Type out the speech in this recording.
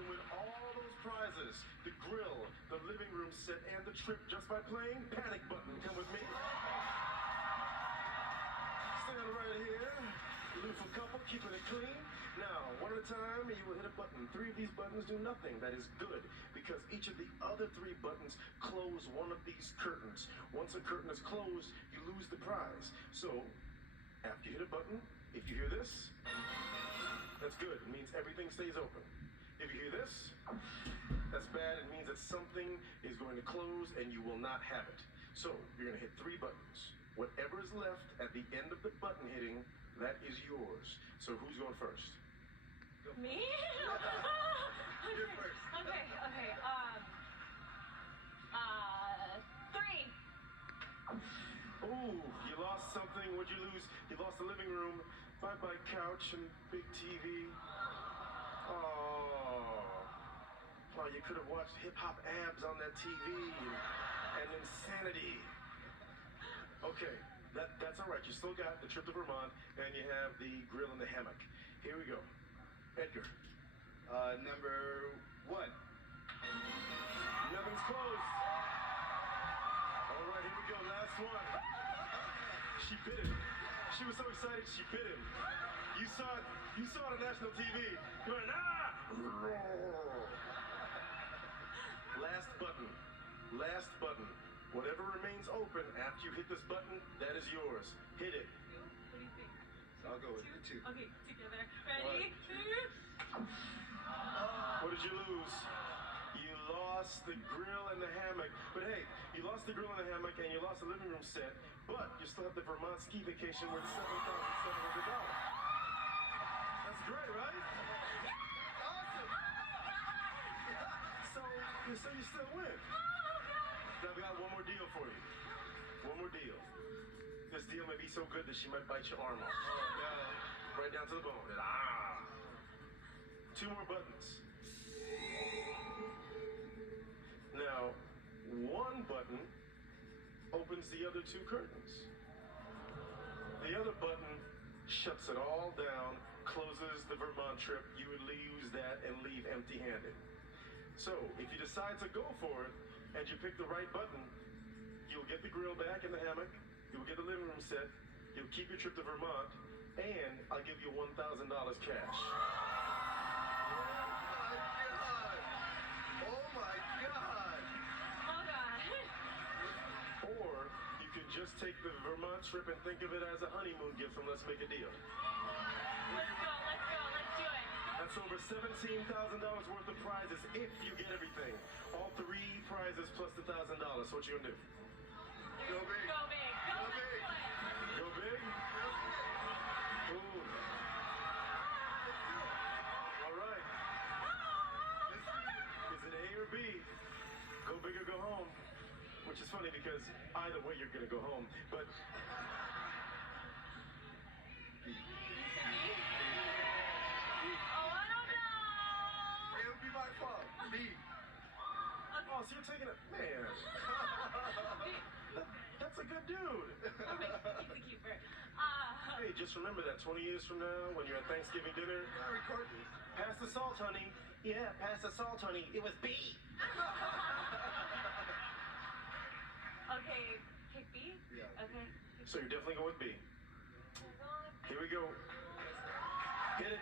can win all those prizes, the grill, the living room set, and the trip just by playing Panic Button. Come with me. Stand right here. Loofah couple, keeping it clean. Now, one at a time, you will hit a button. 3 of these buttons do nothing. That is good, because each of the other 3 buttons close one of these curtains. Once a curtain is closed, you lose the prize. So, after you hit a button, if you hear this, that's good. It means everything stays open. If you hear this, that's bad. It means that something is going to close and you will not have it. So, you're going to hit 3 buttons. Whatever is left at the end of the button hitting, that is yours. So who's going first? Me? You're first. Okay. 3. Ooh, you lost something. What'd you lose? You lost the living room. Bye-bye couch and big TV. Oh, you could have watched hip-hop abs on that TV and insanity. Okay, that's all right. You still got the trip to Vermont, and you have the grill and the hammock. Here we go. Edgar. Number 1. Nothing's closed. All right, here we go. Last one. She bit him. She was so excited, she bit him. You saw it on national TV. You went, ah! Last button. Whatever remains open after you hit this button, that is yours. Hit it. What do you think? So I'll go with 2. Okay, together. Ready? 2. What did you lose? You lost the grill and the hammock. But hey, you lost the grill and the hammock and you lost the living room set, but you still have the Vermont ski vacation worth $7,700. That's great, right? Awesome. So you still win. Now we got one more deal for you. One more deal. This deal may be so good that she might bite your arm off. Right down to the bone. And, 2 more buttons. Now, 1 button opens the other 2 curtains. The other button shuts it all down, closes the Vermont trip. You would lose that and leave empty-handed. So, if you decide to go for it, and you pick the right button, you'll get the grill back in the hammock, you'll get the living room set, you'll keep your trip to Vermont, and I'll give you $1,000 cash. Oh my God! Or you can just take the Vermont trip and think of it as a honeymoon gift from Let's Make a Deal. Let's do it. That's over $17,000 worth of prizes if you get everything. All 3 prizes plus the $1,000. So what you gonna do? Go big. Go big. Go big. Go big? Ooh. All right. Is it A or B? Go big or go home. Which is funny because either way you're gonna go home. But B. I don't know. It would be my fault. B. oh, so you're taking it, man. That's a good dude. He's a keeper. Hey, just remember that 20 years from now, when you're at Thanksgiving dinner, I record this. pass the salt, honey. Yeah, pass the salt, honey. It was B. Okay, pick B? Yeah. Okay. So you're definitely going with B. Here we go. Hit it.